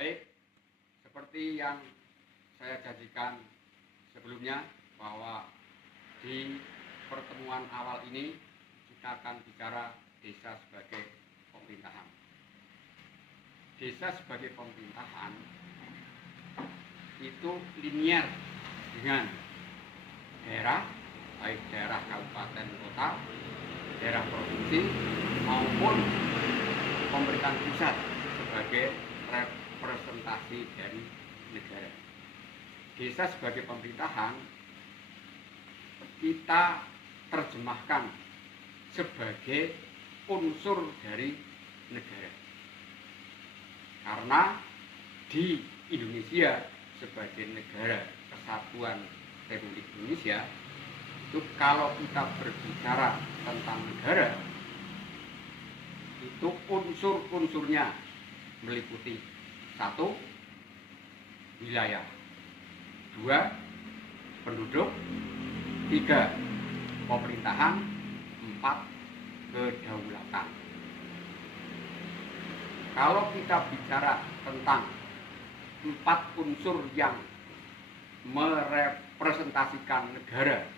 Baik, seperti yang saya janjikan sebelumnya bahwa di pertemuan awal ini kita akan bicara desa sebagai pemerintahan. Desa sebagai pemerintahan itu linier dengan daerah, baik daerah kabupaten kota, daerah provinsi maupun pemerintahan pusat sebagai representasi dari negara. Desa sebagai pemerintahan kita terjemahkan sebagai unsur dari negara. Karena di Indonesia sebagai negara kesatuan Republik Indonesia itu kalau kita berbicara tentang negara itu unsur-unsurnya meliputi 1. Wilayah, 2. Penduduk, 3. Pemerintahan, 4. Kedaulatan. Kalau kita bicara tentang 4 unsur yang merepresentasikan negara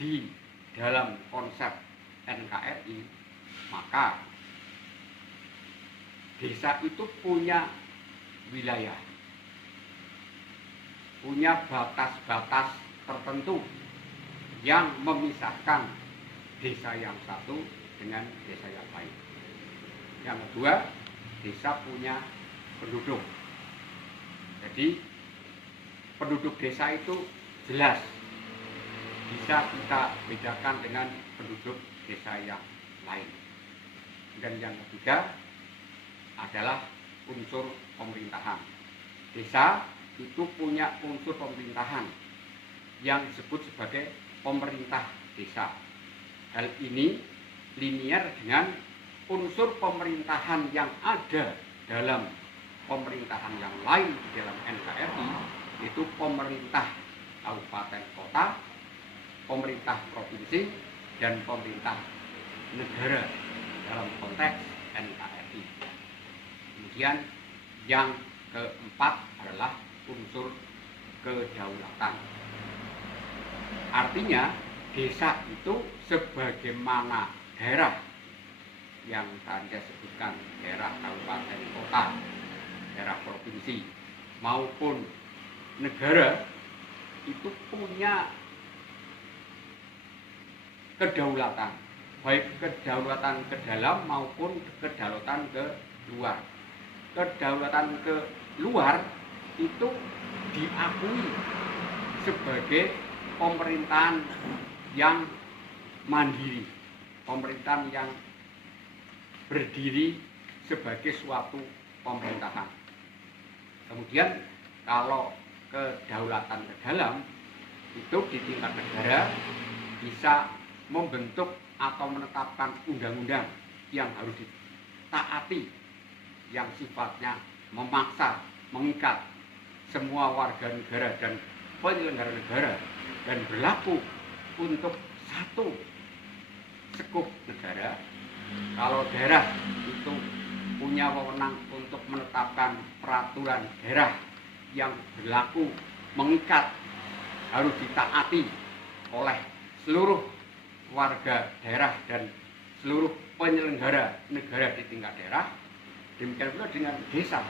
di dalam konsep NKRI, maka desa itu punya wilayah, punya batas-batas tertentu yang memisahkan desa yang satu dengan desa yang lain. Yang kedua, desa punya penduduk. Jadi penduduk desa itu jelas bisa kita bedakan dengan penduduk desa yang lain. Dan yang ketiga adalah unsur pemerintahan. Desa itu punya unsur pemerintahan yang disebut sebagai pemerintah desa. Hal ini linier dengan unsur pemerintahan yang ada dalam pemerintahan yang lain di dalam NKRI, yaitu pemerintah kabupaten kota, pemerintah provinsi, dan pemerintah negara dalam konteks NKRI. Kemudian yang keempat adalah unsur kedaulatan. Artinya desa itu sebagaimana daerah yang saya sebutkan, daerah kabupaten kota, daerah provinsi maupun negara itu punya kedaulatan, baik kedaulatan ke dalam maupun kedaulatan ke luar. Kedaulatan ke luar itu diakui sebagai pemerintahan yang mandiri, pemerintahan yang berdiri sebagai suatu pemerintahan. Kemudian kalau kedaulatan ke dalam itu di tingkat negara bisa membentuk atau menetapkan undang-undang yang harus ditaati, yang sifatnya memaksa, mengikat semua warga negara dan penyelenggara negara dan berlaku untuk satu sekup negara. Kalau daerah itu punya wewenang untuk menetapkan peraturan daerah yang berlaku, mengikat, harus ditaati oleh seluruh warga daerah dan seluruh penyelenggara negara di tingkat daerah. Demikian pula dengan desa,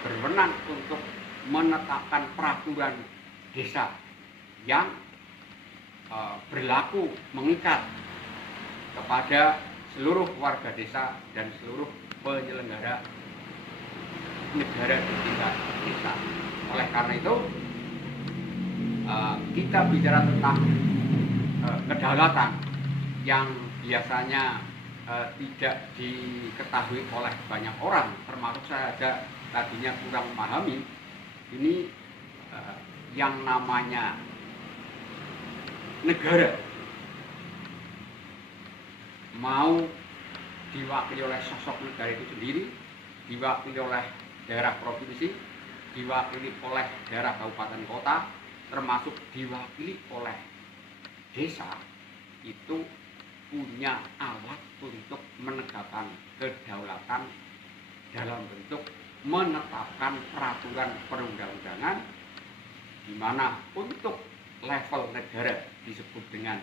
berwenang untuk menetapkan peraturan desa yang berlaku, mengikat kepada seluruh warga desa dan seluruh penyelenggara negara di tingkat desa. Oleh karena itu kita bicara tentang kedaulatan yang biasanya tidak diketahui oleh banyak orang, termasuk saya aja tadinya kurang memahami. Ini yang namanya negara mau diwakili oleh sosok negara itu sendiri, diwakili oleh daerah provinsi, diwakili oleh daerah kabupaten kota, termasuk diwakili oleh desa, itu punya alat untuk menegakkan kedaulatan dalam bentuk menetapkan peraturan perundang-undangan di mana untuk level negara disebut dengan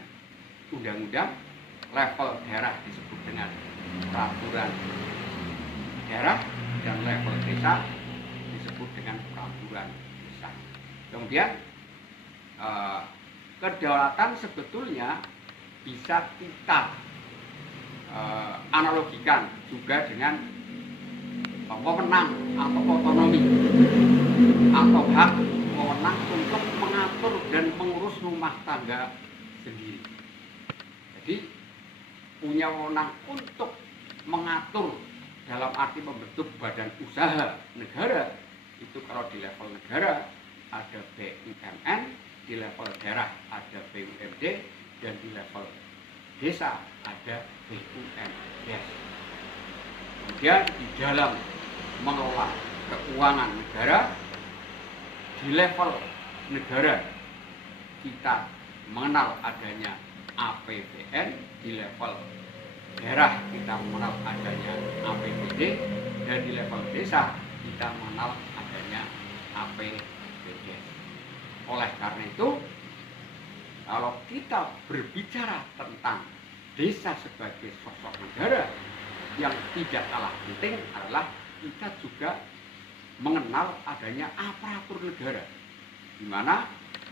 undang-undang, level daerah disebut dengan peraturan daerah, dan level desa disebut dengan peraturan desa. Kemudian kedaulatan sebetulnya bisa kita analogikan juga dengan wewenang atau otonomi atau hak wewenang untuk mengatur dan mengurus rumah tangga sendiri. Jadi punya wewenang untuk mengatur dalam arti membentuk badan usaha negara. Itu kalau di level negara ada BUMN, di level daerah ada BUMD, dan di level desa ada BUMDes. Kemudian di dalam mengelola keuangan negara, di level negara kita mengenal adanya APBN, di level daerah kita mengenal adanya APBD, dan di level desa kita mengenal adanya APBDes. Oleh karena itu, kalau kita berbicara tentang desa sebagai sosok negara, yang tidak kalah penting adalah kita juga mengenal adanya aparatur negara, di mana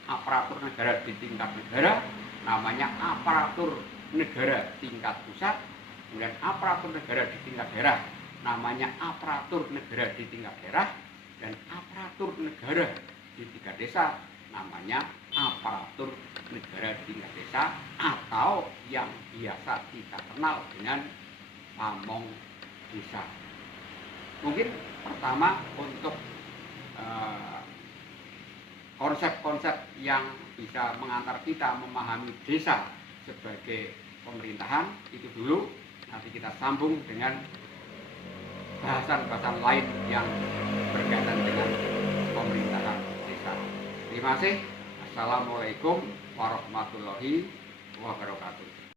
aparatur negara di tingkat negara namanya aparatur negara tingkat pusat, kemudian aparatur negara di tingkat daerah namanya aparatur negara di tingkat daerah, dan aparatur negara di tingkat desa namanya aparatur negara di tingkat desa, atau yang biasa kita kenal dengan pamong desa. Mungkin pertama untuk konsep-konsep yang bisa mengantar kita memahami desa sebagai pemerintahan itu dulu. Nanti kita sambung dengan bahasan-bahasan lain yang berkaitan dengan pemerintahan desa. Terima kasih. Assalamualaikum warahmatullahi wabarakatuh.